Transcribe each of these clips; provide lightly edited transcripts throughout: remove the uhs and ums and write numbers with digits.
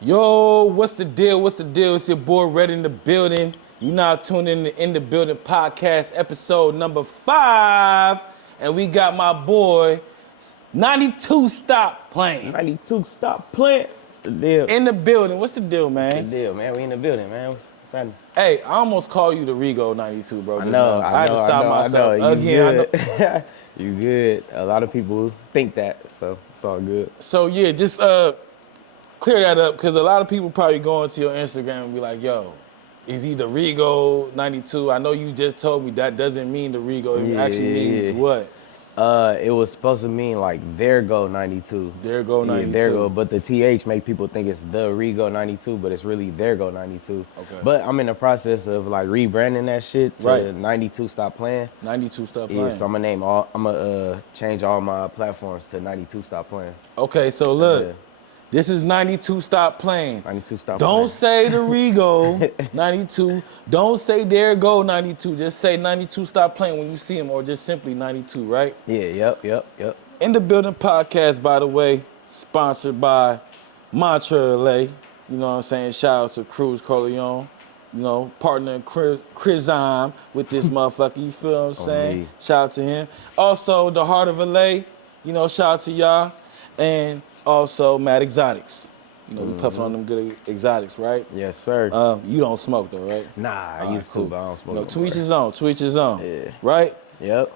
Yo, what's the deal? What's the deal? It's your boy Red in the building. You now tuned in the Building podcast, episode number 5. And we got my boy, 92 Stop Playin. 92, stop playing. What's the deal? In the building. What's the deal, What's the man? deal, man? We in the building, man. What's happening? Hey, I almost called you the Rigo 92, bro. I just know, now. I had to stop myself. You Again, good. You good. A lot of people think that, so it's all good. So yeah, just clear that up, because a lot of people probably go into your Instagram and be like, yo, is he the Rigo 92? I know you just told me that doesn't mean the Rigo. It actually means what? It was supposed to mean like there go 92. There go 92. Yeah, there go. But the TH make people think it's the Rigo 92, but it's really there go 92. Okay. But I'm in the process of like rebranding that shit to Right. 92 Stop Playin. 92 Stop Playin. Yeah, so I'm gonna change all my platforms to 92 Stop Playin. Okay, so look, Yeah. this is 92 Stop Playin. 92 Stop Don't Playin. say the Rigo 92. Don't say there go 92. Just say 92 Stop Playin when you see him, or just simply 92, right? Yeah, yep. In the Building podcast, by the way, sponsored by Mantra LA. You know what I'm saying? Shout out to Cruz Corleone. You know, partner Chris with this motherfucker. You feel what I'm saying? me. Shout out to him. Also, the Heart of LA. You know, shout out to y'all. And also, Mad Exotics. You know, we puffing on them good exotics, right? Yes, sir. You don't smoke though, right? Nah, I used to, cool. but I don't smoke. No, no to each more. his own. To each his own. Yeah. Right? Yep.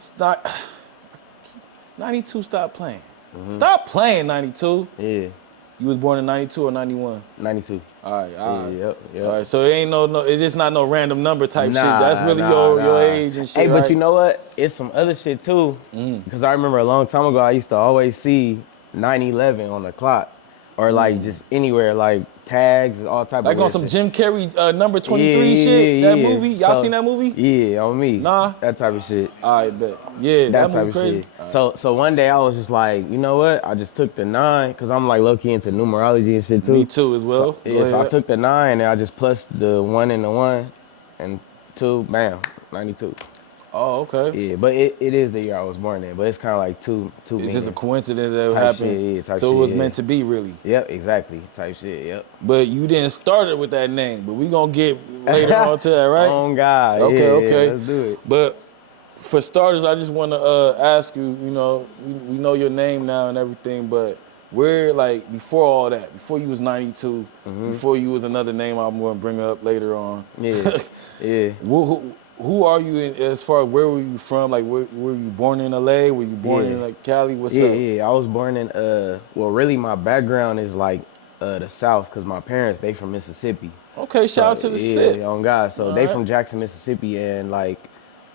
Stop. 92 Stop Playin. Stop playing 92. Yeah. You was born in 92 or 91? 92. All right. Yep. All right, so it ain't no, it's just not no random number type shit. Nah, That's really nah. your age and shit. Hey, but right? you know what? It's some other shit too. Because I remember a long time ago, I used to always see 9/11 on the clock, or like just anywhere, like tags, all type Like of on some shit. Jim Carrey number 23 shit. That movie. Y'all So- seen that movie? Yeah, on me. Nah. That type of shit. All right, bet. Yeah, That that type movie of crazy. shit. So one day I was just like, you know what? I just took the 9, because I'm like low key into numerology and shit too. Me too as well. So, Go yeah, so I ahead. took the 9 and I just plus the 1 and the 1 and 2, bam, 92. Oh, okay. Yeah, but it is the year I was born in, but it's kind of like two It's just a meanings. coincidence that it Type happened. shit, yeah, type so it shit, was yeah. meant to be, really. Yep, exactly, type shit, yep. But you didn't start it with that name. But we gonna get later on to that, right? Oh God, Okay, yeah, okay. yeah, let's do it. But for starters, I just want to ask you, you know, we know your name now and everything, but where, like, before all that, before you was 92, before you was another name I'm going to bring up later on. Yeah, yeah. Who are you in, as far as where were you from? Like, were you born in LA? Were you born in, like, Cali? What's up? Yeah, I was born in, well, really my background is like the South, because my parents, they from Mississippi. Okay, shout out to the yeah, shit. on God. So they Alright. from Jackson, Mississippi, and like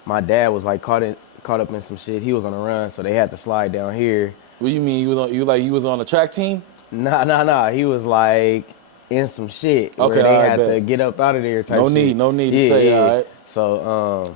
my dad was like caught up in some shit. He was on the run, so they had to slide down here. What do you mean? You was on the track team? Nah. He was like in some shit Okay, where they alright, had bet. to get up out of there type No shit. need to say, alright. So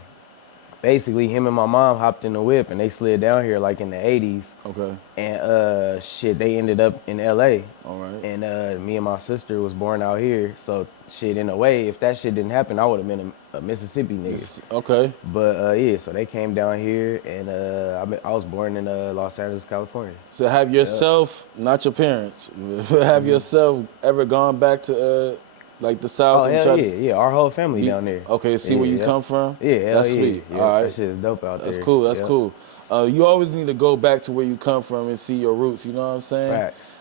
basically him and my mom hopped in the whip and they slid down here like in the 80s. Okay. And shit, they ended up in LA. All right. And me and my sister was born out here. So shit, in a way, if that shit didn't happen, I would have been a Mississippi nigga. Okay. But yeah, so they came down here, and I was born in Los Angeles, California. So have yourself, not your parents, have yourself ever gone back to like the South? Oh and hell tried to yeah, our whole family down there. Okay, see where you come from? Yeah, hell that's yeah. sweet. Yeah, All right. that shit is dope out there. That's cool. That's Yep. cool. You always need to go back to where you come from and see your roots. You know what I'm saying? Facts.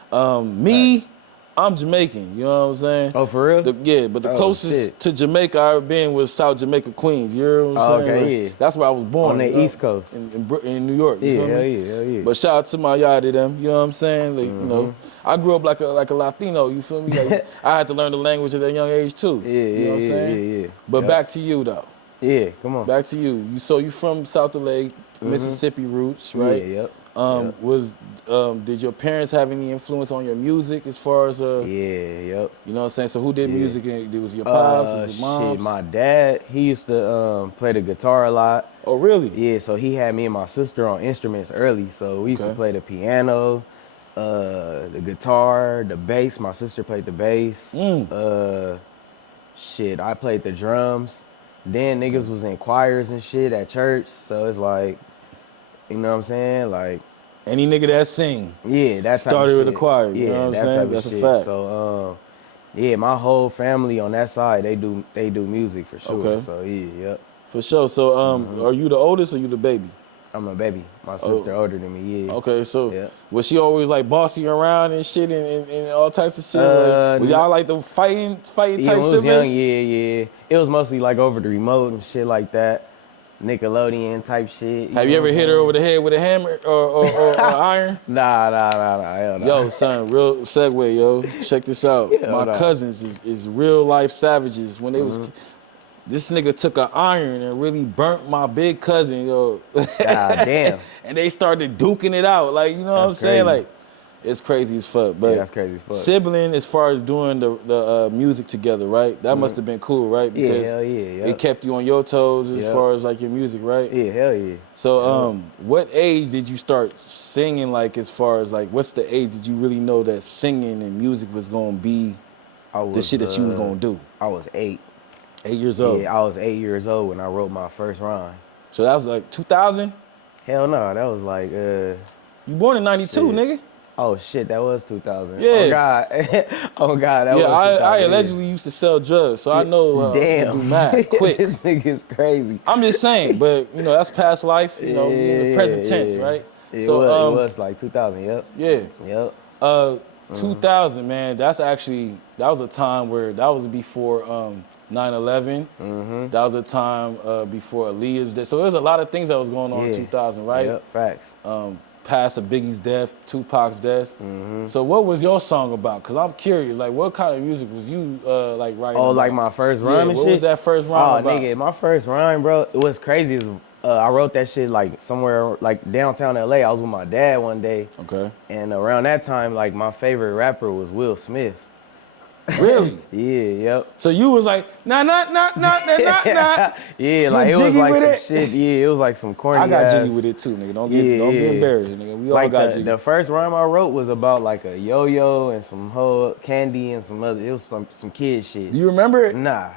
I'm Jamaican. You know what I'm saying? Oh, for real? Yeah, but the Oh, closest shit. to Jamaica I ever been was South Jamaica, Queens. You know what I'm Oh, saying? okay, Like, yeah. that's where I was born. On the you know, East Coast. in New York. You Yeah, feel me? hell yeah. But shout out to my yard to them, you know what I'm saying? Like, you know, I grew up like a Latino, you feel me? Like, I had to learn the language at a young age too. You know what I'm saying? Yeah. But Yep. back to you though. Yeah, come on. Back to you. You from South LA, Mississippi roots, right? Yeah, yep. Did your parents have any influence on your music as far as Yep. you know what I'm saying? So who did Yeah. music? It was your pops, was your moms? Shit, my dad, he used to play the guitar a lot. Oh really? Yeah, so he had me and my sister on instruments early. So we used to Okay. play the piano, the guitar, the bass. My sister played the bass. Shit, I played the drums. Then niggas was in choirs and shit at church. So it's like, you know what I'm saying? Like, Any nigga that sing. Yeah, that type started of with shit. the choir. You Yeah, know what I'm that saying? type That's of a shit. fact. So, yeah, my whole family on that side, they do music for sure. Okay. So yeah, yep. For sure. So are you the oldest or you the baby? I'm a baby. My sister older than me. Yeah. Okay, so Yeah. was she always like bossing you around and shit and all types of shit? Like, was n- y'all like the fighting Yeah, type when I was siblings? young, yeah. It was mostly like over the remote and shit like that. Nickelodeon type shit. Have you know ever what I'm hit her saying? over the head with a hammer or iron? Nah, hell nah. Yo, son, real segue, yo. Check this out. Hell My nah. cousins is real life savages. When they Mm-hmm. was, this nigga took an iron and really burnt my big cousin, yo. God damn. And they started duking it out. Like, you know what I'm That's saying? crazy. Like, it's crazy as fuck. Yeah, But that's crazy as fuck. sibling, as far as doing the music together, right? That must have been cool, right? Yeah, Because hell yeah, it yep. kept you on your toes as Yep. far as like your music, right? Yeah, hell yeah. So, what age did you start singing? Like, as far as like, what's the age did you really know that singing and music was gonna be the shit that you was gonna do? I was 8. 8 years old. Yeah, I was 8 years old when I wrote my first rhyme. So that was like 2000. Hell no, that was like You born in '92, Shit. nigga. Oh shit, that was 2000. Yeah. Oh god. Oh god, that Yeah, was 2000. I allegedly used to sell drugs, so I know to Damn. do math quick. This nigga's crazy. I'm just saying, but you know that's past life. You know, we in the present tense, right? It So was like 2000. Yep. yeah. Yep. 2000, man. That was a time where that was before 9/11. That was a time before Aaliyah's death. So there's a lot of things that was going on in 2000, right? Yep. Facts. Past of Biggie's death, Tupac's death. So what was your song about? Cause I'm curious, like what kind of music was you like writing? Oh, about? like my first rhyme and what shit? was that first rhyme about? Nigga, my first rhyme, bro, what's crazy is I wrote that shit like somewhere like downtown LA. I was with my dad one day. Okay. And around that time, like my favorite rapper was Will Smith. Really? Yeah, yep. So you was like, nah. Yeah, like it was jiggy like with some it? shit. Yeah, it was like some corny I got ass. jiggy with it too, nigga. Don't be embarrassed, nigga. We all Like got jiggy. the first rhyme I wrote was about like a yo-yo and some whole candy and some other. It was some kid shit. Do you remember it? Nah,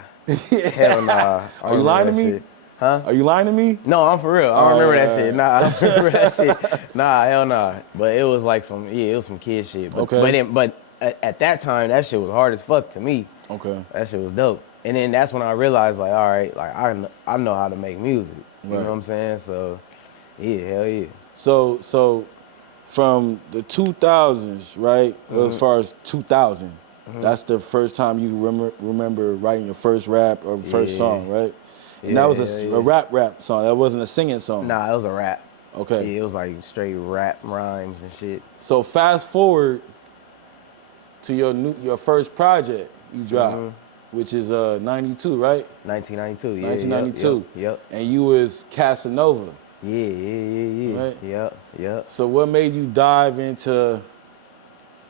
hell nah. Are you lying to me? Shit. Huh? Are you lying to me? No, I'm for real. I don't remember that shit. Nah, I don't remember that shit. Nah, hell nah. But it was like it was some kid shit. But, Okay. But at that time, that shit was hard as fuck to me. Okay. That shit was dope. And then that's when I realized, like, all right, like I know how to make music. You know what I'm saying? So, yeah, hell yeah. So from the 2000s, right? As far as 2000, that's the first time you remember writing your first rap or first song, right? And that was a rap song. That wasn't a singing song. Nah, it was a rap. Okay. Yeah, it was like straight rap rhymes and shit. So fast forward to your first project you dropped, which is 92, right? 1992, yeah. 1992. Yep. And you was Casanova. Yeah. Right? Yep. So what made you dive into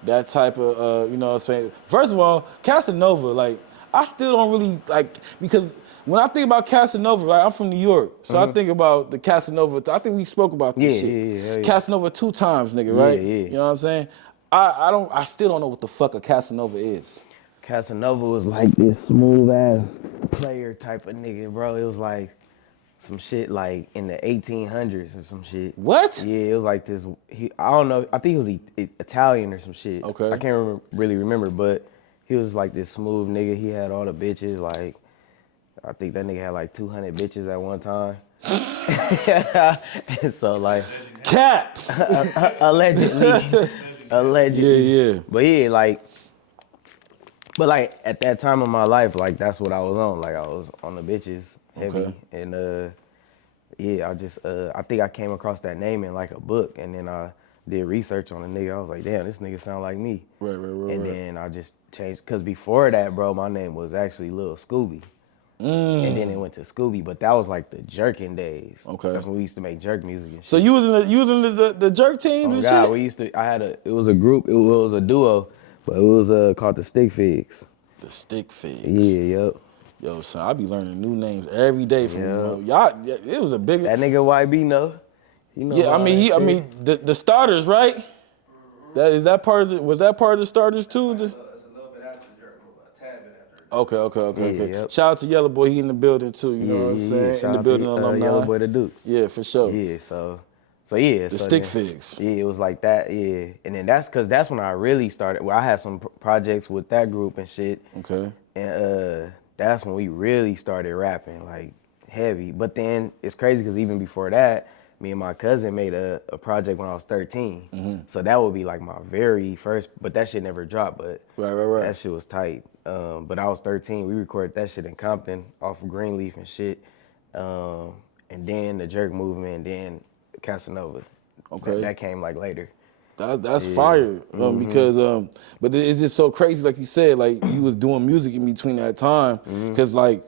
that type of, you know what I'm saying? First of all, Casanova, like, I still don't really, like, because when I think about Casanova, like, I'm from New York, so I think about the Casanova, I think we spoke about this shit. Yeah. Casanova 2 times, nigga, right? Yeah. You know what I'm saying? I still don't know what the fuck a Casanova is. Casanova was like this smooth ass player type of nigga, bro. It was like some shit like in the 1800s or some shit. What? Yeah, it was like this. I don't know. I think he was Italian or some shit. Okay. I can't really remember, but he was like this smooth nigga. He had all the bitches. Like, I think that nigga had like 200 bitches at one time. And so like, Cap. allegedly. Yeah. But yeah, like. But like at that time of my life, like that's what I was on. Like I was on the bitches heavy, Okay. and yeah, I just I think I came across that name in like a book, and then I did research on the nigga. I was like, damn, this nigga sound like me. Right. And then I just changed, cause before that, bro, my name was actually Lil Scooby. And then it went to Scooby, but that was like the jerking days. Okay. That's when we used to make jerk music and shit. So you was in the jerk teams and God, shit? we used to. It was a group. It was a duo, but it was called the Stick Figs. The Stick Figs. Yeah, yep. Yo, son, I be learning new names every day from Yeah. you know. Y'all, it was a big. That nigga YB know. He know Yeah, all that shit. I mean, the starters, right? Was that part of the starters too? It's a little bit after the jerk, a tad bit after. Okay. Yep. Shout out to Yellow Boy, he in the building too. You know what I'm saying? Shout in the out building to, alumni. Yellow Boy the Duke. Yeah, for sure. Yeah, so So yeah, The so stick then, figs. Yeah, it was like that. Yeah, and then that's when I really started. Well, I had some projects with that group and shit. Okay. And that's when we really started rapping like heavy. But then it's crazy because even before that, me and my cousin made a project when I was 13. So that would be like my very first, but that shit never dropped. But Right. that shit was tight. But I was 13. We recorded that shit in Compton off of Greenleaf and shit. And then the Jerk Movement, and then Casanova. Okay. That came like later. That's fire. Because but it's just so crazy, like you said, like you was doing music in between that time. Cause like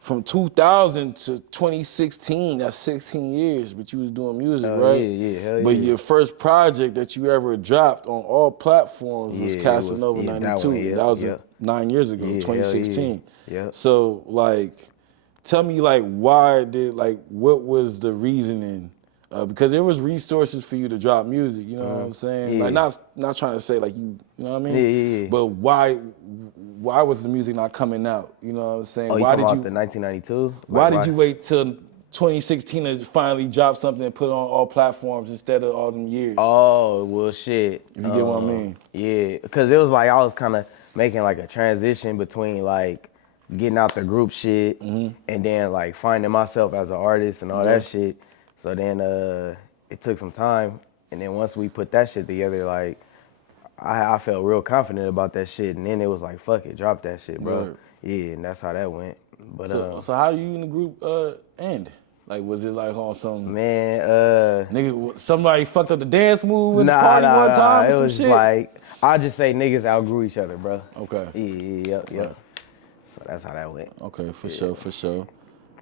from 2000 to 2016, that's 16 years, but you was doing music, Oh, right? yeah, hell But yeah. your first project that you ever dropped on all platforms was Yeah, it was- Casanova yeah, that 92. one, yeah, That was yeah. 9 years ago, Yeah, hell 2016. yeah. So like, tell me like what was the reasoning? Because there was resources for you to drop music, you know what I'm saying? Yeah. Like not trying to say like you know what I mean? Yeah. But why was the music not coming out? You know what I'm saying? Oh, you Why talking did about you the 1992? why did you wait till 2016 to finally drop something and put it on all platforms instead of all them years? Oh, well, shit. If you get what I mean. Yeah, because it was like I was kind of making like a transition between like getting out the group shit and then like finding myself as an artist and all that shit. So then it took some time. And then once we put that shit together, like I felt real confident about that shit. And then it was like, fuck it, drop that shit, bro. Right. Yeah, and that's how that went. But So how do you and the group end? Like was it like on some man, nigga somebody fucked up the dance move at the nah, party one time or It some was shit? like I just say niggas outgrew each other, bro. Okay. Yep. Right. So that's how that went. Okay, for sure.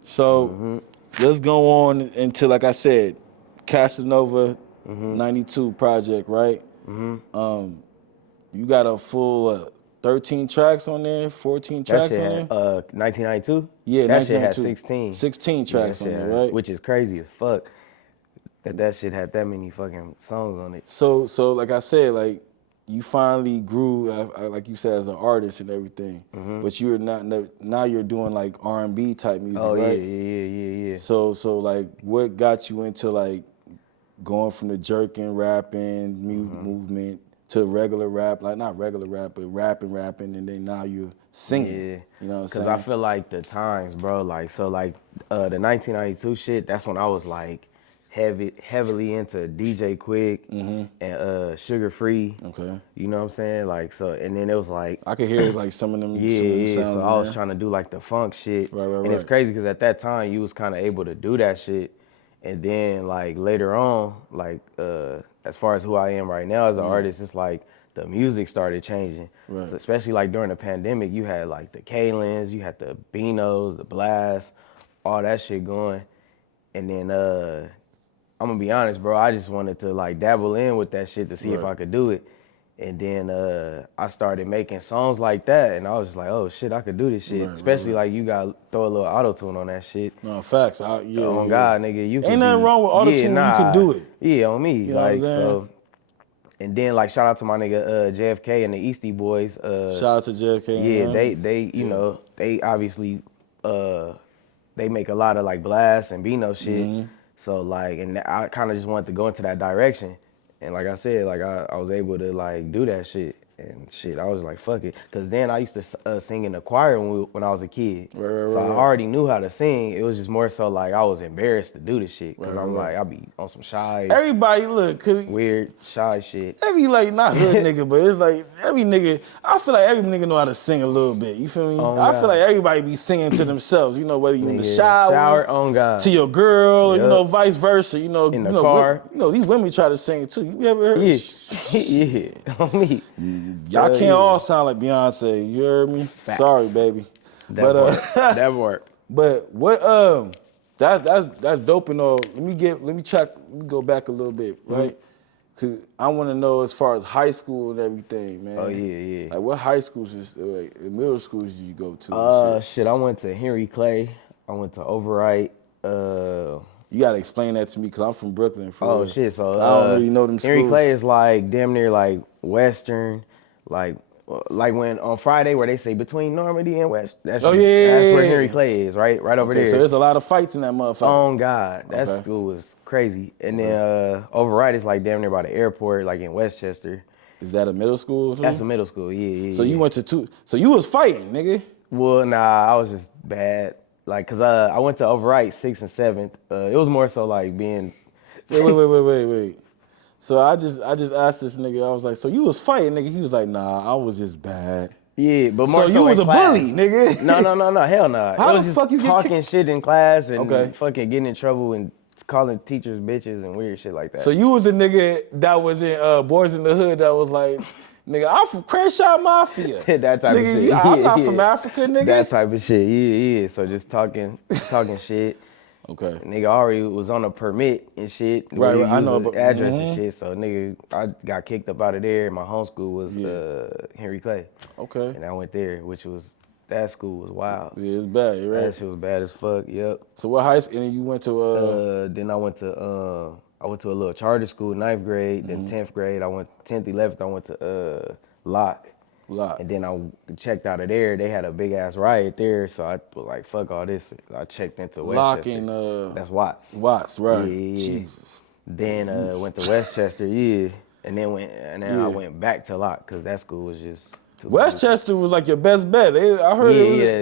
So let's go on into, like I said, Casanova 92 project, right? You got a full 13 tracks on there, 14 That tracks shit on had there? 1992. Yeah, that shit had 1992. 16. 16 tracks that on shit there, had- right? Which is crazy as fuck. That shit had that many fucking songs on it. So like I said, like you finally grew, like you said, as an artist and everything. But you're not now. You're doing like R&B type music, Oh right? yeah. So like, what got you into like going from the jerking, rapping, movement to regular rap? Like not regular rap, but rapping, and then now you're singing. Yeah. You know what I'm Cause saying? I feel like the times, bro. Like so, like the 1992 shit. That's when I was like heavily into DJ Quick and Sugar Free. Okay. You know what I'm saying? Like so, and then it was like I could hear like some of them. Yeah. sounds So in I was there. trying to do like the funk shit. Right. And it's crazy because at that time you was kind of able to do that shit, and then like later on, like as far as who I am right now as an artist, it's like the music started changing. Right. So especially like during the pandemic, you had like the Kalins, you had the Beanos, the Blast, all that shit going, and then I'm gonna be honest, bro. I just wanted to like dabble in with that shit to see if I could do it. And then I started making songs like that, and I was just like, oh shit, I could do this shit. Especially like you got throw a little auto-tune on that shit. No, facts. God, nigga, you Ain't nothing wrong with auto-tune when you can do it. Yeah, on me. You know what I'm saying? So. And then like shout out to my nigga JFK and the Eastie Boys. Shout out to JFK. Yeah, they you know they obviously they make a lot of like Blast and Beano shit. So like, and I kind of just wanted to go into that direction. And like I said, like I was able to like do that shit. And shit, I was like, fuck it. Cause then I used to sing in the choir when I was a kid. So I already knew how to sing. It was just more so like I was embarrassed to do this shit. Cause I'm like, I be on some shy, Everybody look, cause weird, shy shit. every like not hood nigga, but it's like every nigga. I feel like every nigga know how to sing a little bit. You feel me? Oh, I God. feel like everybody be singing to themselves. You know, whether you in the Nigga, shower, on God. to your girl, you Yup. know, vice versa. You know, In the car. You know, these women try to sing too. You ever heard? Yeah, on me. Y'all Hell can't yeah. all sound like Beyonce. You heard me? Facts. Sorry, baby. That work. But what that's dope and all. Let me go back a little bit, right? Cause I want to know as far as high school and everything, man. Oh yeah. Like what high schools middle schools did you go to? And shit? Shit, I went to Henry Clay. I went to Overwrite. You gotta explain that to me, cause I'm from Brooklyn. For Oh real. shit, so I don't really know them Henry schools. Clay is like damn near like Western, like Like when on Friday where they say between Normandy and West, that's Oh, yeah, that's where yeah, Henry yeah. Clay is, right over Okay, there. so there's a lot of fights in that motherfucker. Oh God, that Okay. school was crazy. And then over right is like damn near by the airport, like in Westchester. Is that a middle school or something? That's a middle school, yeah. So you went to two, so you was fighting, nigga. Well, nah, I was just bad. Like, cause I went to overwrite 6th and 7th. It was more so like being. Wait. So I just asked this nigga, I was like, so you was fighting, nigga? He was like, nah, I was just bad. Yeah, but more So so you was in a class. bully, nigga. No, hell nah. How it was the just fuck you get talking shit in class and Okay. fucking getting in trouble and calling teachers bitches and weird shit like that. So you was the nigga that was in Boys in the Hood that was like, nigga, I'm from Crenshaw Mafia. That type nigga, of shit. I'm not Yeah. from Africa, nigga. That type of shit, yeah. So just talking shit. Okay. Nigga already was on a permit and shit. Right, where you I know, use but- the address and shit. So nigga, I got kicked up out of there. My home school was Henry Clay. Okay. And I went there, that school was wild. Yeah, it's bad, you right? That shit was bad as fuck, yep. So what high school, and then you went to, Then I went to a little charter school, 9th grade, then 10th grade. I went 10th, 11th, I went to Locke. And then I checked out of there. They had a big ass riot there, so I was like, fuck all this. I checked into Locke Westchester. and, That's Watts. Watts, right. Yeah. Jesus. Then went to Westchester, and then I went back to Locke because that school was just too Westchester was like your best bet. I heard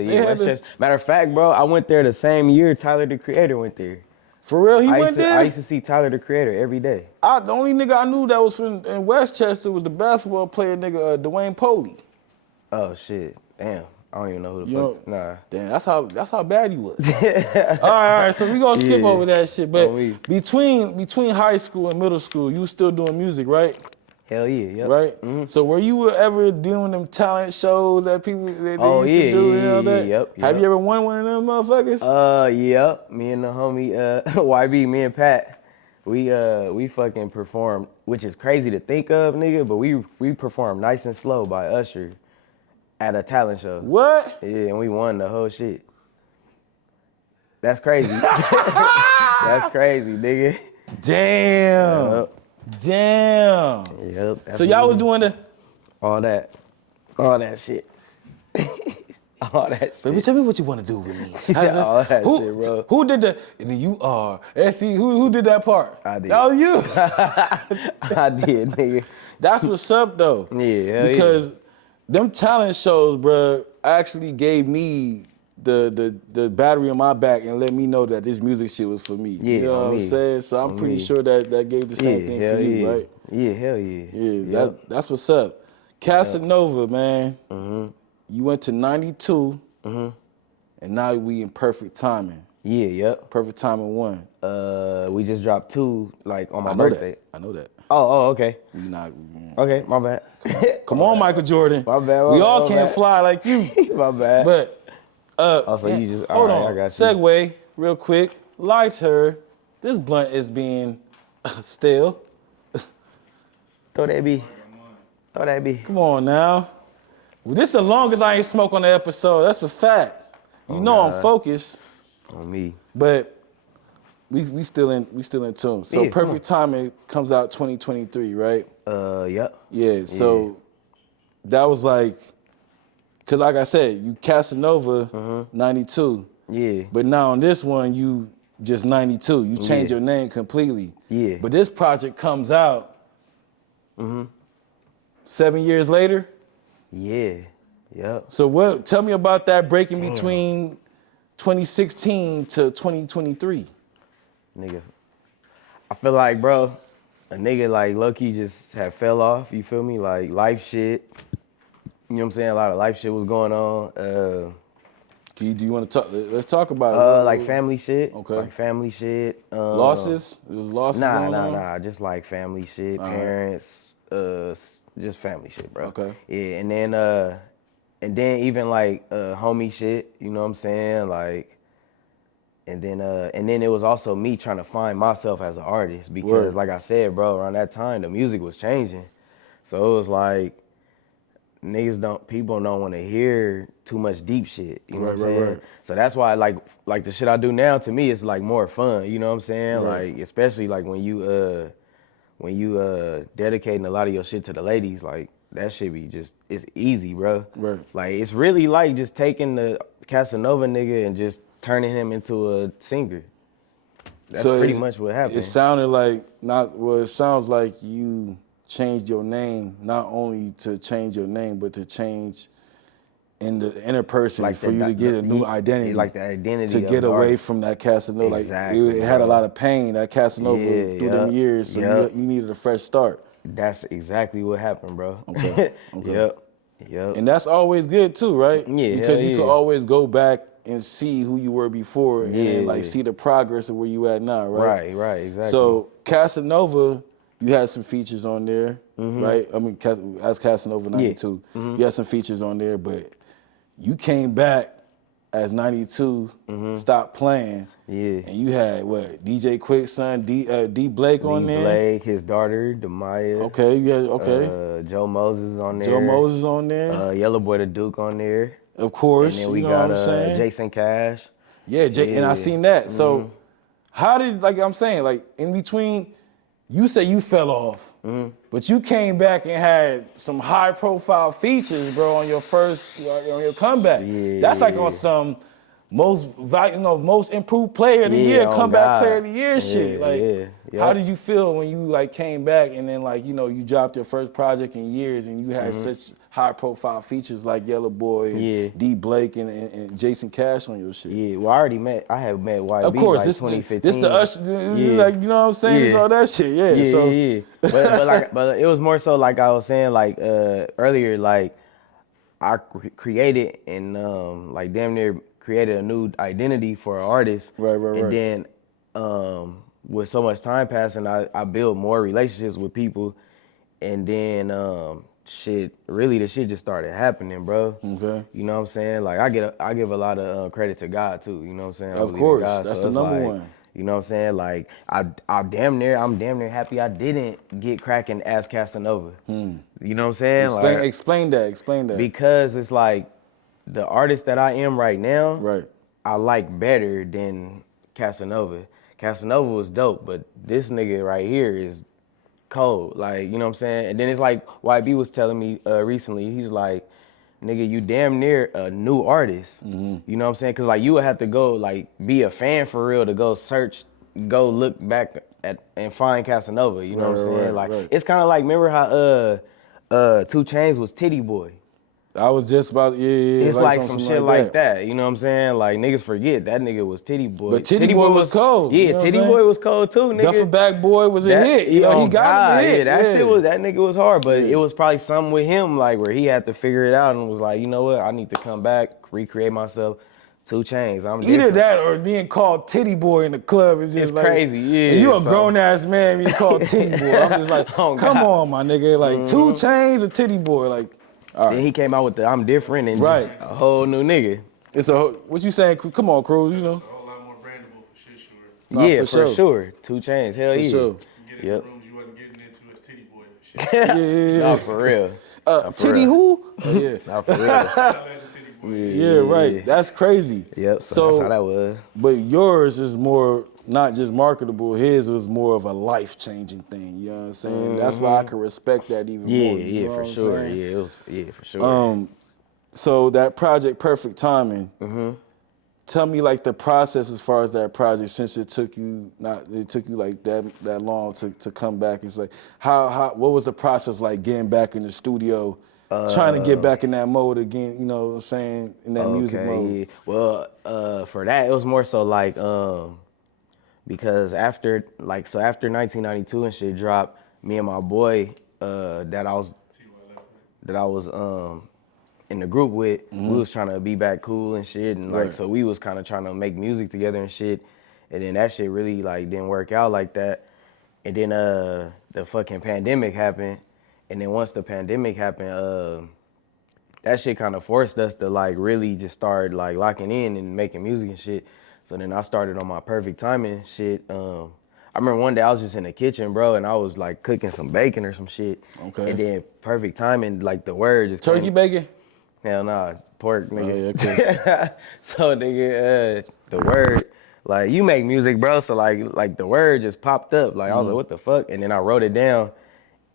Yeah, Westchester. Matter of fact, bro, I went there the same year Tyler the Creator went there. For real, he I went there? I used to see Tyler the Creator every day. The only nigga I knew that was in Westchester was the basketball player nigga Dwayne Poley. Oh shit, damn. I don't even know who the You fuck. know- Nah. Damn, that's how bad he was. all right, so we gonna skip over that shit. But between high school and middle school, you was still doing music, right? Hell yeah, yep. Right? Mm-hmm. So were you ever doing them talent shows that people they used to do and all that? Yep. Have you ever won one of them motherfuckers? Yep. Me and the homie YB, me and Pat, we fucking performed, which is crazy to think of, nigga, but we performed Nice and Slow by Usher at a talent show. What? Yeah, and we won the whole shit. That's crazy. That's crazy, nigga. Damn. Yep. Damn. Yep. So y'all was doing the all that shit. All that shit. Baby, tell me what you want to do with me. All that shit, bro. Who did the? And then you are. See, who did that part? I did. That was you. I did, nigga. That's what's up, though. Yeah, because them talent shows, bro, actually gave me the battery on my back and let me know that this music shit was for me. Yeah, you know what I'm saying? So I'm pretty sure that gave the same thing for you, right? Yeah, hell yeah. Yeah, that's what's up. Casanova, man. Mm-hmm. You went to 92, and now we in perfect timing. Yeah, yep. Perfect timing 1. We just dropped 2, like on my birthday. I know that. Oh, okay. We not. Okay, my bad. Come on, Michael Jordan. My bad. We all can't fly like you. My bad. But also, you just hold all on. right, I got you. Segue real quick. Lighter. This blunt is being stale. Throw that B. Come on now. Well, this the longest I ain't smoked on the episode. That's a fact. You know I'm focused. On me. But we still in tune. So Yeah, Perfect Timing comes out 2023, right? Yep. Yeah. So that was like, cause like I said, you Casanova 92. Yeah. But now on this one, you just 92. You change your name completely. Yeah. But this project comes out 7 years later. Yeah. Yep. So tell me about that breaking between 2016 to 2023. Nigga. I feel like, bro, a nigga like low-key just had fell off, you feel me? Like life shit. You know what I'm saying? A lot of life shit was going on. Do you want to talk? Let's talk about it. Like family shit. Okay. Like family shit. Losses? It was losses going on? Nah. Just like family shit, parents, just family shit, bro. Okay. Yeah, and then even like homie shit, you know what I'm saying? Like, and then it was also me trying to find myself as an artist because like I said, bro, around that time the music was changing. So it was like people don't want to hear too much deep shit. You know what I'm saying? Right. So that's why like the shit I do now to me is like more fun. You know what I'm saying? Right. Like especially like when you dedicating a lot of your shit to the ladies, like that shit be just, it's easy, bro. Right. Like, it's really like just taking the Casanova nigga and just turning him into a singer. That's So pretty much what happened. It sounded like it sounds like you changed your name, not only to change your name, but to change in the inner person, Like for you to get a new identity. Like the identity to of get the away artist. from that Casanova. Exactly, Like it had a bro. lot of pain, that Casanova Yeah, through them yup, years, so yup. you needed a fresh start. That's exactly what happened, bro. Okay. Yep. And that's always good too, right? Yeah, Because hell you can yeah. always go back and see who you were before and then, like, Yeah. see the progress of where you at now, right? Right, exactly. So Casanova, you had some features on there, right? I mean, as Casanova 92, you had some features on there, but you came back as 92, Stop Playin'. Yeah. And you had what? DJ Quickson, D Blake on Lee there. Blake, his daughter, Demaya. Okay, you had okay. Joe Moses on there. Joe Moses on there. Yellow Boy the Duke on there. Of course, And then we you know got what I'm saying? Jason Cash. Yeah, and I seen that. So how did, like I'm saying, like in between, you say you fell off, but you came back and had some high profile features, bro, on your comeback. Yeah. That's like on some most improved player of the year, on comeback God. player of the year shit. Like, yeah. how did you feel when you like came back and then like, you dropped your first project in years and you had such high profile features like Yellow Boy and D Blake and Jason Cash on your shit? Yeah, well, I had met YB Of course, like this 2015. This the Usher, like, you know what I'm saying? It's all that shit, Yeah. But it was more so like I was saying like earlier, like I created and like damn near created a new identity for an artist. Right. And then with so much time passing, I built more relationships with people, and then the shit just started happening, bro. Okay. You know what I'm saying? Like I give a lot of credit to God too. You know what I'm saying? I Of believe in course, God, that's so the it's number like, one. You know what I'm saying? Like I'm damn near happy I didn't get cracking as Casanova. You know what I'm saying? Explain that. Because it's like the artist that I am right now, Right. I like better than Casanova. Casanova was dope, but this nigga right here is cold. Like, you know what I'm saying? And then it's like YB was telling me recently, he's like, nigga, you damn near a new artist. You know what I'm saying? Cause like you would have to go like be a fan for real to go look back at and find Casanova. You know what I'm saying? Like it's kind of like, remember how 2 Chainz was Titty Boy? I was just about, It's like some shit like that. You know what I'm saying? Like niggas forget that nigga was Titty Boy. But Titty Boy was cold. Yeah, you know what I'm Titty saying? Boy was cold too, nigga. Duffel Bag Boy was a hit. You know, he got him a hit. Yeah, that nigga was hard, but it was probably something with him, like where he had to figure it out and was like, you know what, I need to come back, recreate myself. 2 Chainz, I'm Either different. that or being called Titty Boy in the club is just It's like, crazy, yeah. You a grown ass man being called Titty Boy. I'm just like, Oh, come God. on, my nigga. Like 2 Chainz or Titty Boy. Like, all right. Then he came out with the I'm different and just a whole new nigga. It's what you saying? Come on, Cruz, you know. A whole lot more brandable for shit, sure. Nah, Yeah, for for sure. 2 Chainz, hell yeah. sure. You get in Yep. the rooms you wasn't getting into as Titty Boy for shit. Yeah. Nah, for real. Titty who? Oh, yeah. Nah, for real. Shout out to Titty Boy. Yeah, right. That's crazy. Yep, so that's how that was. But yours is more not just marketable. His was more of a life-changing thing. You know what I'm saying? That's why I can respect that even more. You know for what I'm sure. saying? For sure. So that project, Perfect Timing. Tell me like the process as far as that project, since it took you like that long to come back. It's like what was the process like getting back in the studio, trying to get back in that mode again? You know what I'm saying, in that music mode. Yeah. Well, for that it was more so like because after 1992 and shit dropped, me and my boy that I was in the group with, we was trying to be back cool and shit, and like so we was kind of trying to make music together and shit, and then that shit really like didn't work out like that, and then the fucking pandemic happened, and then once the pandemic happened, that shit kind of forced us to like really just start like locking in and making music and shit. So then I started on my Perfect Timing shit. I remember one day I was just in the kitchen, bro, and I was like cooking some bacon or some shit. Okay. And then Perfect Timing, like the word just Turkey came. bacon? Hell nah, it's pork, nigga. Oh, yeah, okay. So nigga, the word, like you make music, bro. So like the word just popped up. Like I was like, what the fuck? And then I wrote it down,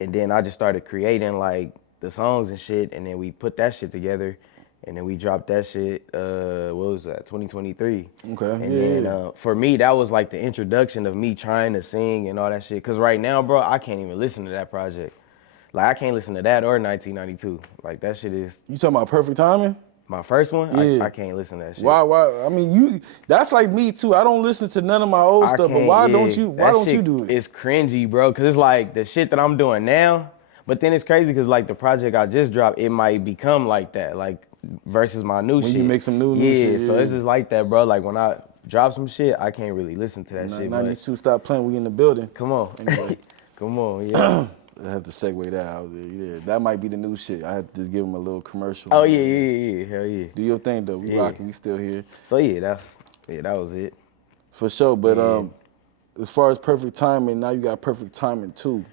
and then I just started creating like the songs and shit, and then we put that shit together, and then we dropped that shit. What was that? 2023. Okay, And yeah, then for me, that was like the introduction of me trying to sing and all that shit. Cause right now, bro, I can't even listen to that project. Like I can't listen to that or 1992. Like that shit is You talking about Perfect Timing? my first one. Yeah. I can't listen to that shit. Why? I mean, that's like me too. I don't listen to none of my old I stuff, but can't, why yeah. don't you? Why That don't you shit do it? It's cringy, bro. Cause it's like the shit that I'm doing now. But then it's crazy cause like the project I just dropped, it might become like that, like versus my new shit. When you make some new shit, so yeah. it's just like that, bro. Like when I drop some shit, I can't really listen to that shit. But 92, Stop Playing. We in the building. come on, Anyway. come on, yeah. I have to segue that out there. Yeah, that might be the new shit. I have to just give him a little commercial. Oh yeah, hell yeah. Do your thing though. We Yeah. rocking. We still here So yeah, that was it. for sure. But Yeah. as far as Perfect Timing, now you got Perfect Timing 2,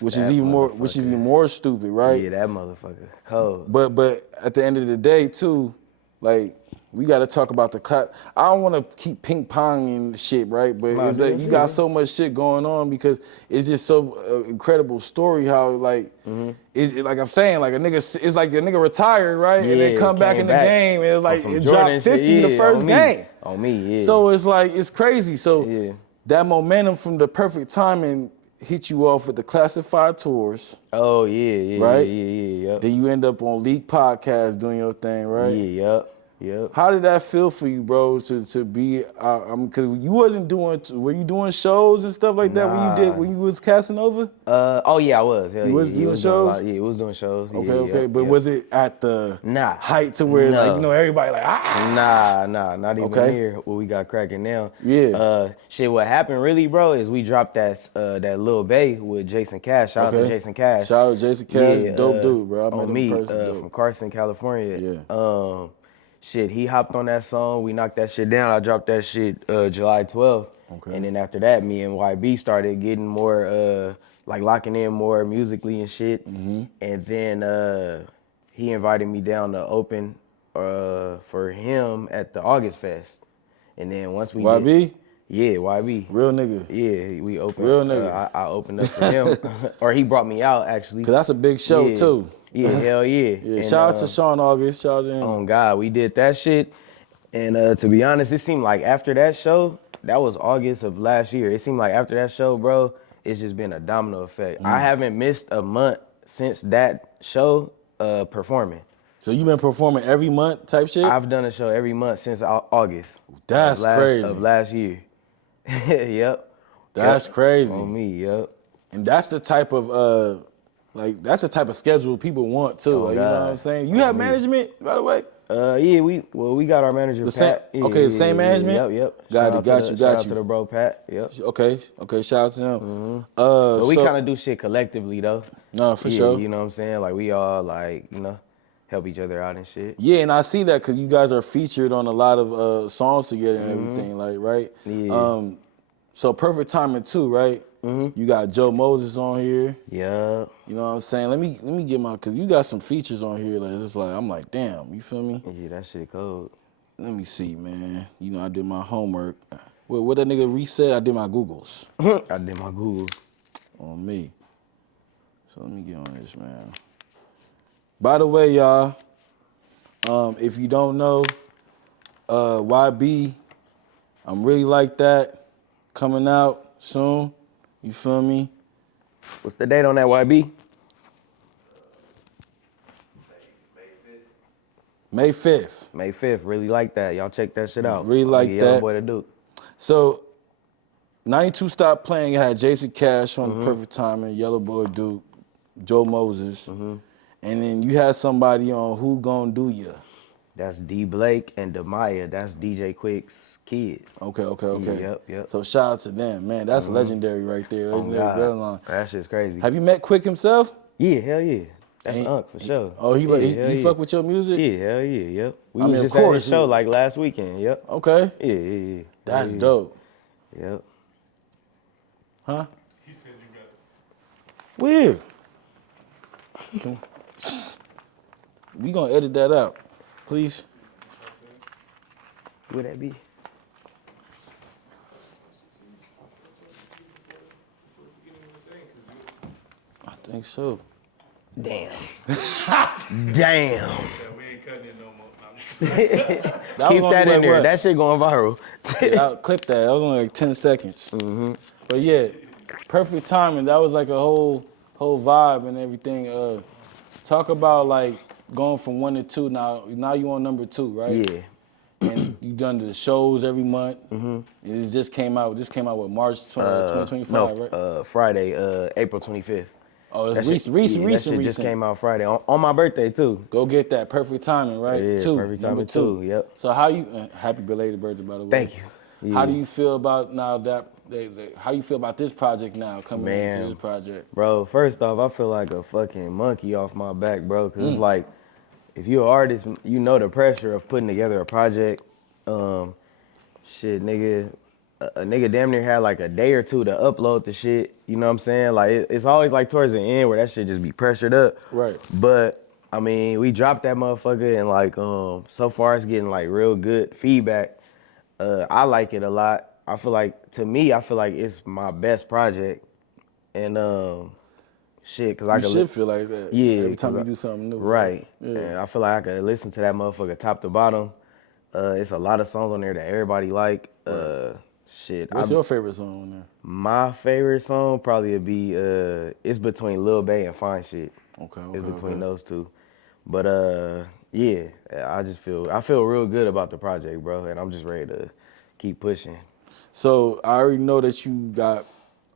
which is That even more stupid, right? Yeah, that motherfucker cold. But at the end of the day too, like we got to talk about the cut. I don't want to keep ping ponging shit, right? But Nah, it's do like that you shit, got man. so much shit going on because it's just so incredible story how like like I'm saying like it's like a nigga retired, right? And then Yeah, come back came in the back game and it's like some it Jordan dropped shit, 50 the yeah, first on me. game. On me, yeah. So it's like it's crazy. So Yeah. that momentum from the Perfect Timing hit you off with the classified tours. Oh yeah, Right? yep. Then you end up on Leak Podcast doing your thing, right? Yeah, yep. How did that feel for you, bro? To be, because you wasn't doing. Were you doing shows and stuff like that Nah. when you was casting over? Oh yeah, I was. Hell You was yeah, doing was doing a shows? lot. Yeah, it was doing shows. Okay. Yep, But yep. was it at the Nah. height to where like No. everybody like Nah, not even Okay. near what we got cracking now. Yeah. Shit, what happened really, bro, is we dropped that Lil Bay with Jason Cash. Shout out to Jason Cash. Shout out to Jason Cash, Yeah, dope dude, bro. I met on him in me, person, dope. from Carson, California. Yeah. Shit, he hopped on that song. We knocked that shit down. I dropped that shit July 12th. Okay. And then after that, me and YB started getting more, like locking in more musically and shit. Mm-hmm. And then he invited me down to open for him at the August Fest. And then once we YB? Yeah, YB. Real nigga. Yeah, we opened. Real nigga. I opened up for him, or he brought me out actually. Cause that's a big show Yeah. too. Yeah, hell yeah. Yeah. And, Shout out to Sean August. Shout out to him. Oh God, we did that shit. And to be honest, it seemed like after that show, that was August of last year. It seemed like after that show, bro, it's just been a domino effect. I haven't missed a month since that show performing. So you been performing every month type shit? I've done a show every month since August. That's crazy. Of last year. Yep. That's crazy. On me, yep. And that's the type of that's the type of schedule people want too. Oh, Like, you know what I'm God. saying? You have management, by the way? Yeah, we got our manager The same- Pat. Yeah, okay, the same management? Yep. Got Shout you. out to the bro Pat. Yep. Okay, shout out to him. But we so- kind of do shit collectively though. No, for Yeah, sure. You know what I'm saying? Like we all like, help each other out and shit. Yeah, and I see that because you guys are featured on a lot of songs together and everything, like, right? Yeah. So Perfect Timing too, right? You got Joe Moses on here. Yeah. You know what I'm saying? Let me get cause you got some features on here that it's like I'm like, damn, you feel me? Yeah, that shit cold. Let me see, man. You know I did my homework. What that nigga reset? I did my Googles I did my Google. on me. So let me get on this, man. By the way, y'all, if you don't know, YB, I'm really like that, coming out soon. You feel me? What's the date on that, YB? May 5th. May 5th. Really like that. Y'all check that shit out. Really like Yeah, that. boy to Duke. So, 92 Stop Playing. It had Jason Cash on the Perfect Timing, Yellow Boy Duke, Joe Moses, and then you had somebody on Who Gon' Do Ya. That's D Blake and Demaya. That's DJ Quick's kids. Okay. Yep. So shout out to them, man. That's legendary right there. Oh, Legendary God. bloodline. That shit's crazy. Have you met Quick himself? Yeah, hell yeah. That's Ain't- Unc for sure. Oh, yeah, hell he yeah. fuck with your music? Yeah, hell yeah, yep. We I was mean, of just at course, his show yeah. like last weekend, yep. Okay. Yeah. That's Yeah. dope. Yep. Huh? He said you got it. Weird. We gonna edit that out, please. Would that be? I think so. Damn. Damn. Yeah, we ain't cutting it no more. That Keep was that only in there. what? That shit going viral. Yeah, clip that. That was only like 10 seconds. Mm-hmm. But yeah, perfect timing. That was like a whole vibe and everything. Talk about like going from 1 to 2. Now you on number 2, right? Yeah. And you done the shows every month. Mm-hmm. And it just came out. This came out what, March 2025, right? Friday, April 25th. Oh, That it's shit, recent. that shit just came out Friday on my birthday too. Go get that. Perfect timing, right? Yeah, 2. perfect Number timing 2. too. Yep. So how you? Happy belated birthday, by the way. Thank you. Yeah. How do you feel about now that? How you feel about this project now coming into Man, this project? Bro, first off, I feel like a fucking monkey off my back, bro. Cause it's like, if you're an artist, you know the pressure of putting together a project. Shit, nigga, a nigga damn near had like a day or two to upload the shit. You know what I'm saying? Like it's always like towards the end where that shit just be pressured up. Right. But I mean, we dropped that motherfucker and like so far it's getting like real good feedback. I like it a lot. I feel like it's my best project. And shit, cause You should feel like that. Yeah, Every time 'cause you do something new. right. Yeah. And I feel like I could listen to that motherfucker top to bottom. It's a lot of songs on there that everybody like. Shit. What's your favorite song on there? My favorite song probably would be it's between Lil Bae and Fine Shit. Okay. It's between those two. But yeah, I feel real good about the project, bro, and I'm just ready to keep pushing. So I already know that you got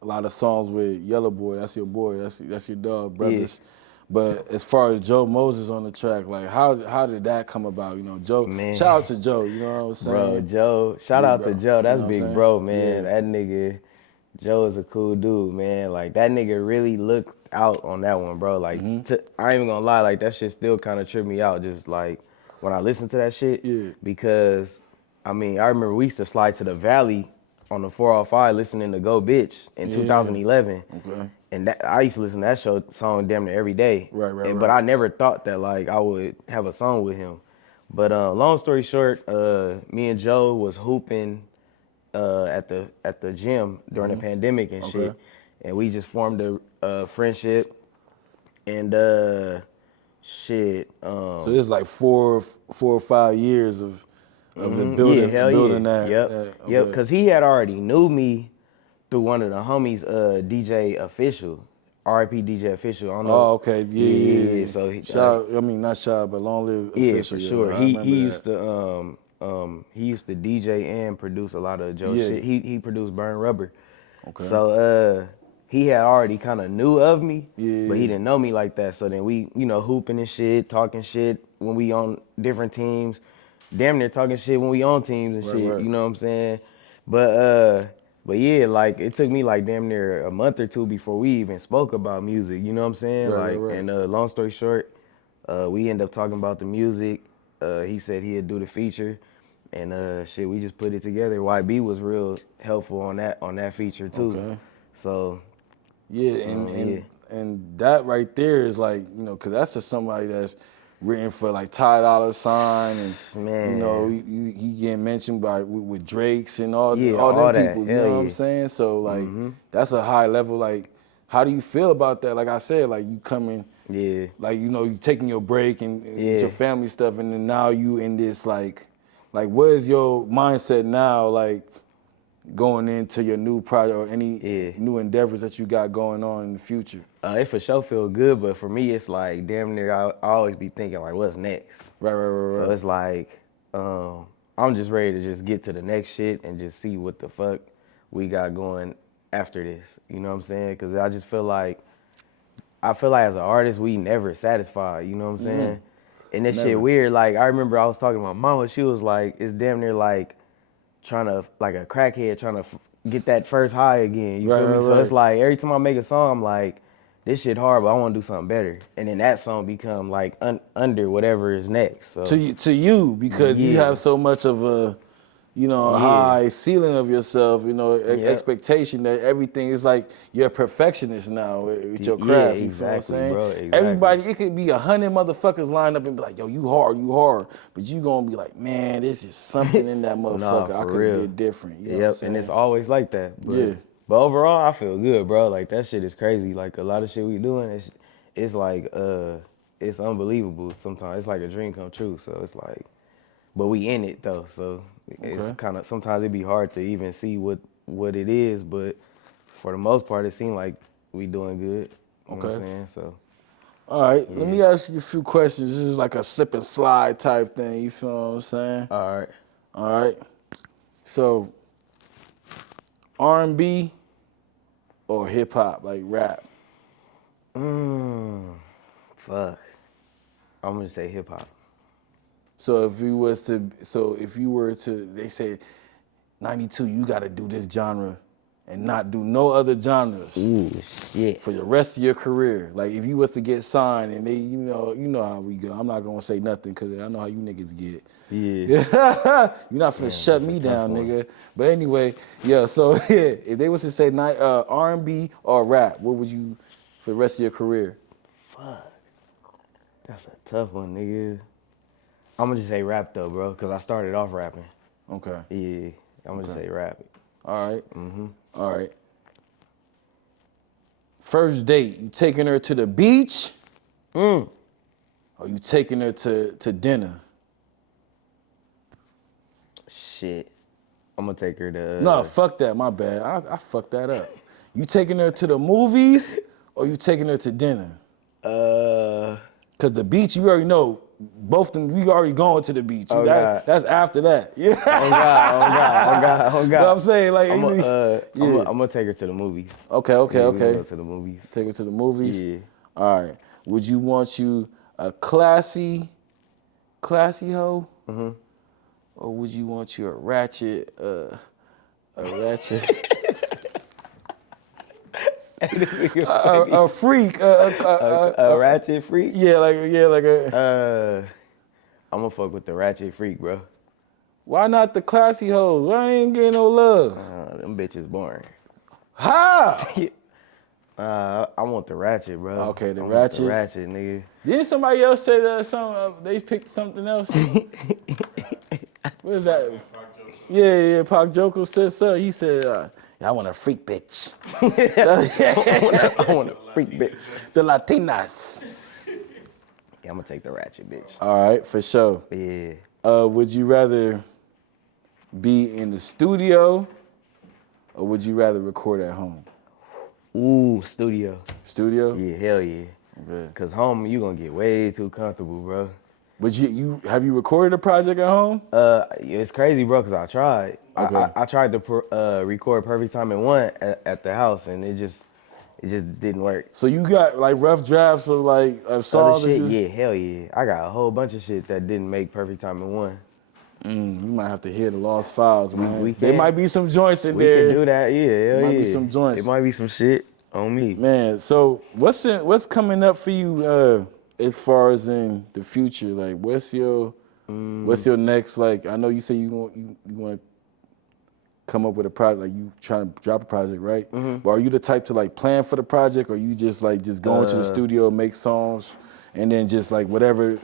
a lot of songs with Yellow Boy. That's your boy. That's your dog, brothers. Yeah. But as far as Joe Moses on the track, like how did that come about? You know, Joe. Man. Shout out to Joe. You know what I'm saying? Bro, Joe, shout out to Joe. That's You know what I'm big saying? bro, man. Yeah. That nigga, Joe is a cool dude, man. Like that nigga really looked out on that one, bro. Like I ain't even gonna lie, like that shit still kind of tripped me out. Just like when I listen to that shit, because I mean I remember we used to slide to the Valley on the 405 listening to Go Bitch in 2011. Okay. And I used to listen to that song damn near every day. Right. But I never thought that like I would have a song with him. But long story short, me and Joe was hooping at the gym during the pandemic and shit, and we just formed a friendship. And shit. So it's like 4 or 5 years of the building, building that. Yep. Cause he had already knew me through one of the homies, DJ Official, R.I.P. DJ Official. I don't know. Oh, okay. Yeah. So not Shout, but Long Live yeah, Official. for sure. I He remember used that. to he used to DJ and produce a lot of Joe's Yeah. shit. He produced Burn Rubber. Okay. So he had already kind of knew of me, Yeah. but he didn't know me like that. So then we, hooping and shit, talking shit when we on different teams, damn near talking shit when we on teams and shit. Right. You know what I'm saying? But yeah, like it took me like damn near a month or two before we even spoke about music. You know what I'm saying? Right. And long story short, we ended up talking about the music. He said he'd do the feature, and shit, we just put it together. YB was real helpful on that feature too. Okay. So Yeah, and that right there is like, because that's just somebody that's written for like Ty Dolla $ign and Man. he getting mentioned with Drakes and all them that. people. You Hell know what yeah. I'm saying? So like that's a high level. Like, how do you feel about that? Like I said, like you coming, like you taking your break and with your family stuff, and then now you in this like what is your mindset now? Like going into your new project or any new endeavors that you got going on in the future? It for sure feel good, but for me, it's like damn near I always be thinking like, what's next? Right. So it's like, I'm just ready to just get to the next shit and just see what the fuck we got going after this. You know what I'm saying? Because I just feel like as an artist, we never satisfied. You know what I'm saying? And this shit weird. Like I remember I was talking to my mama. She was like, it's damn near like trying to, like a crackhead trying to get that first high again. You feel me? So it's like every time I make a song, I'm like, this shit hard, but I want to do something better. And then that song become like under whatever is next. So to you, because you have so much of a, high ceiling of yourself, expectation that everything is like you're a perfectionist now with your craft. You feel what I'm saying? Bro, exactly. Everybody, it could be 100 motherfuckers lined up and be like, yo, you hard. But you gonna be like, man, this is something in that motherfucker. I could have did different. You know what I'm saying? And it's always like that. But overall, I feel good, bro. Like that shit is crazy. Like a lot of shit we doing, it's like it's unbelievable sometimes. It's like a dream come true. So it's like, but we in it though. So it's Okay. kind of sometimes it'd be hard to even see what it is. But for the most part, it seemed like we doing good. You know what I'm Okay. saying? So All right, let me ask you a few questions. This is like a slip and slide type thing. You feel what I'm saying? all right. All right. So, R&B or hip hop, like rap? Fuck. I'm gonna say hip hop. So if you were to, they say, 92, you got to do this genre, and not do no other genres Ooh, shit. for the rest of your career. Like if you was to get signed, and they, you know how we go. I'm not gonna say nothing because I know how you niggas get. Yeah. You're not finna shut that's a me tough down, one. nigga. But anyway, yeah. So yeah, if they was to say R&B or rap, what would you for the rest of your career? Fuck. That's a tough one, nigga. I'm gonna just say rap though, bro, because I started off rapping. Okay. Yeah. I'm gonna just say rap. All right. All right. First date, you taking her to the beach? Or you taking her to dinner? Shit. I'm gonna take her to. No, fuck that. My bad. I fucked that up. You taking her to the movies or you taking her to dinner? Cause the beach, you already know. Both them, we already going to the beach. Oh, God. That's after that. Yeah. On God. But I'm saying like, I'm yeah. gonna take her to the movies. Okay. Yeah, we gonna go to the movies. Take her to the movies. Yeah. All right. Would you want you a classy hoe? Or would you want you a ratchet? A freak? A ratchet freak? Yeah, like a. I'm gonna fuck with the ratchet freak, bro. Why not the classy hoes? Why I ain't getting no love? Them bitches boring. How? I want the ratchet, bro. Okay, the I want ratchet. the ratchet, nigga. Didn't somebody else say that they picked something else? What is that? Yeah, Pac Joker said so. He said, I want a freak bitch. I want a freak bitch. The Latinas. Yeah, I'm gonna take the ratchet bitch. All right, for sure. Yeah. Would you rather be in the studio or would you rather record at home? Ooh, studio. Studio? Yeah, hell yeah. Okay. Cause home, you gonna get way too comfortable, bro. But you have you recorded a project at home? It's crazy, bro, cause I tried. Okay. I tried to record Perfect Time in One at the house, and it just didn't work. So you got like rough drafts of like of songs? Other shit, yeah, hell yeah. I got a whole bunch of shit that didn't make Perfect Time in One. You might have to hear the lost files, man. There can. might be some joints in We there. can do that, yeah, hell Might yeah. be some joints. It might be some shit on me. Man, so what's coming up for you as far as in the future? Like what's your next, like I know you say you want to come up with a project, like you trying to drop a project, right? But are you the type to like plan for the project, or you just like just go into the studio, make songs, and then just like whatever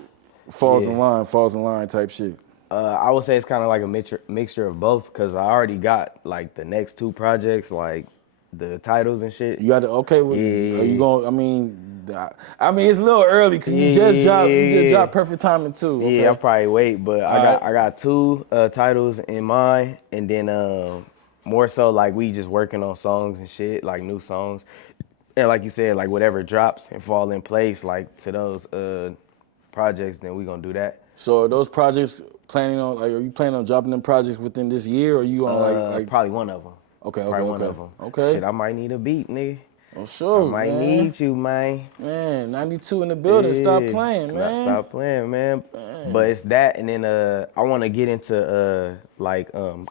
falls in line type shit? I would say it's kind of like a mixture of both, because I already got like the next two projects, like the titles and shit. You got to okay. Well, Yeah. Are you going? I mean, it's a little early because you just dropped Perfect Timing too. Okay? Yeah, I'll probably wait, but I got two titles in mind, and then more so like we just working on songs and shit, like new songs, and like you said, like whatever drops and fall in place like to those projects, then we gonna do that. So are those projects are you planning on dropping them projects within this year, or you on like probably one of them. Okay, Probably one of them. Okay. Shit, I might need a beat, nigga. Oh, sure, I might man. need you, man. Man, 92 in the building. Yeah. Stop playing, man. Stop playing, man. But it's that, and then I want to get into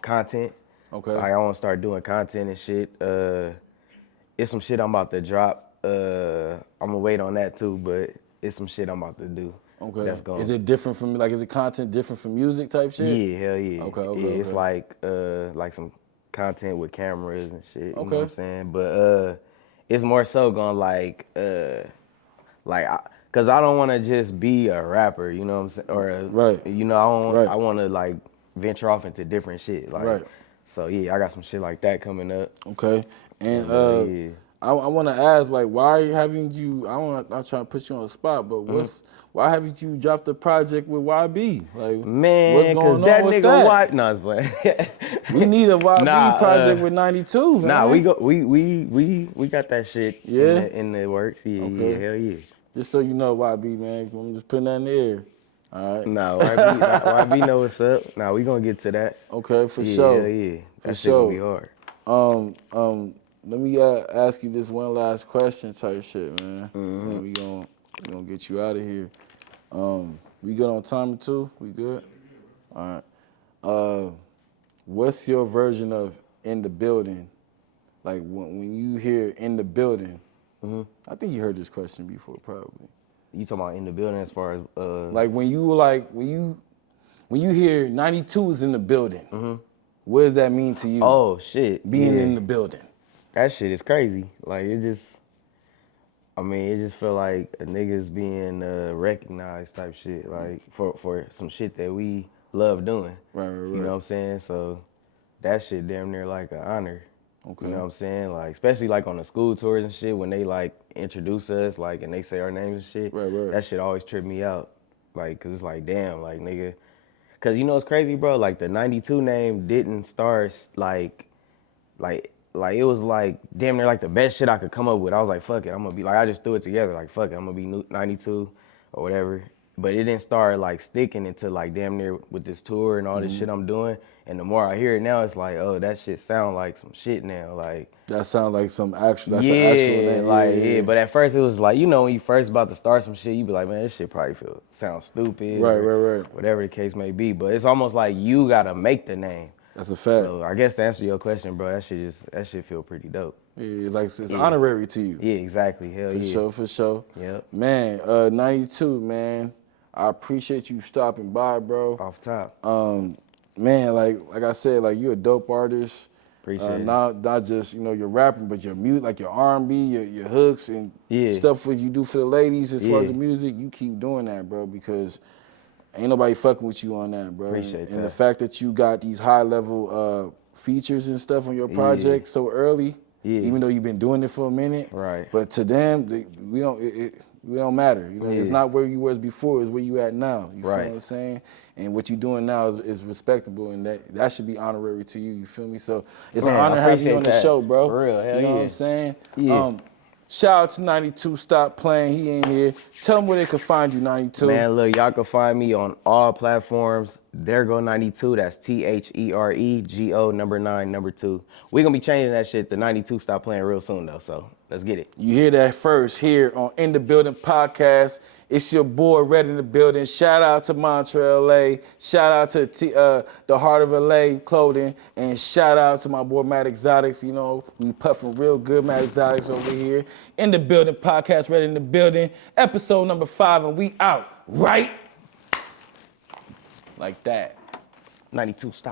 content. Okay. Like, I want to start doing content and shit. It's some shit I'm about to drop. I'm gonna wait on that too, but it's some shit I'm about to do. Okay. That's going. Is it different from like is the content different from music type shit? Yeah, hell yeah. Okay. Yeah, it's like some content with cameras and shit. You know Okay. what I'm saying? But it's more so going cause I don't want to just be a rapper. You know what I'm saying? Or Right. You know, I don't. Right. I want to like venture off into different shit. Like, Right. So yeah, I got some shit like that coming up. Okay. And Yeah. I want to ask, like, why haven't you? Not trying to put you on the spot, but why haven't you dropped the project with YB? Like, what's Man, cause going that on with nigga that? No, it's playing. We need a YB Nah, project with 92, man. Nah, we got that shit Yeah? in the works. Yeah, Okay. yeah, hell yeah. Just so you know, YB, man, I'm just putting that in the air. All right. Nah, YB know what's up. Nah, we gonna get to that. Okay, for Yeah, sure. hell yeah. For That shit gonna be sure. hard. Let me ask you this one last question, type shit, man. And we gonna get you out of here. We good on time too? We good? All right. What's your version of in the building? Like when you hear in the building, I think you heard this question before, probably. You talking about in the building as far as Like when you hear 92 is in the building, what does that mean to you? Oh shit. Being yeah. in the building. That shit is crazy. Like it just feel like a nigga's being recognized type shit. Like for some shit that we love doing. Right. You know what I'm saying? So that shit damn near like an honor. Okay. You know what I'm saying? Like, especially like on the school tours and shit, when they like introduce us, like, and they say our names and shit. Right. That shit always trip me out. Like, cause it's like, damn, like, nigga. Cause you know what's crazy, bro? Like, the 92 name didn't start like it was like damn near like the best shit I could come up with. I was like, fuck it, I'm gonna be like, I just threw it together. Like, fuck it, I'm gonna be 92 or whatever. But it didn't start like sticking until like damn near with this tour and all this shit I'm doing. And the more I hear it now, it's like, oh, that shit sound like some shit now. Like, That sounds like some actual. That's yeah, an actual name. like yeah. But at first it was like, you know, when you first about to start some shit, you be like, man, this shit probably sounds stupid. Right. Whatever the case may be. But it's almost like you gotta make the name. That's a fact. So I guess to answer your question, bro, that shit feel pretty dope. Yeah, like it's honorary to you. Yeah, exactly. Hell yeah. For sure. Yep. Man, 92, man. I appreciate you stopping by, bro. Off top. Man, like I said, like you're a dope artist. Appreciate it. Not just, you know, your rapping, but your music, like your R&B, your hooks and stuff that you do for the ladies as far as the music. You keep doing that, bro, because ain't nobody fucking with you on that, bro. Appreciate that. And the fact that you got these high level features and stuff on your project so early, even though you've been doing it for a minute. Right. But to them, we don't matter. You know, it's not where you was before, it's where you at now. You feel what I'm saying? And what you doing now is respectable, and that should be honorary to you. You feel me? So it's an honor having you on the show, bro. For real, hell you know yeah. what I'm saying? Yeah. Shout out to 92, Stop Playin. He ain't here. Tell them where they can find you, 92. Man, look, y'all can find me on all platforms. There go 92. That's THEREGO 9 2. We gonna be changing that shit to 92 Stop Playin real soon though. So let's get it. You hear that first here on In the Building podcast. It's your boy Red in the building. Shout out to Montreal, LA. Shout out to the Heart of LA Clothing, and shout out to my boy Mad Exotics. You know, we puffing real good Mad Exotics over here. In the Building podcast, Red in the building. Episode number 5, and we out right like that. 92 Stop.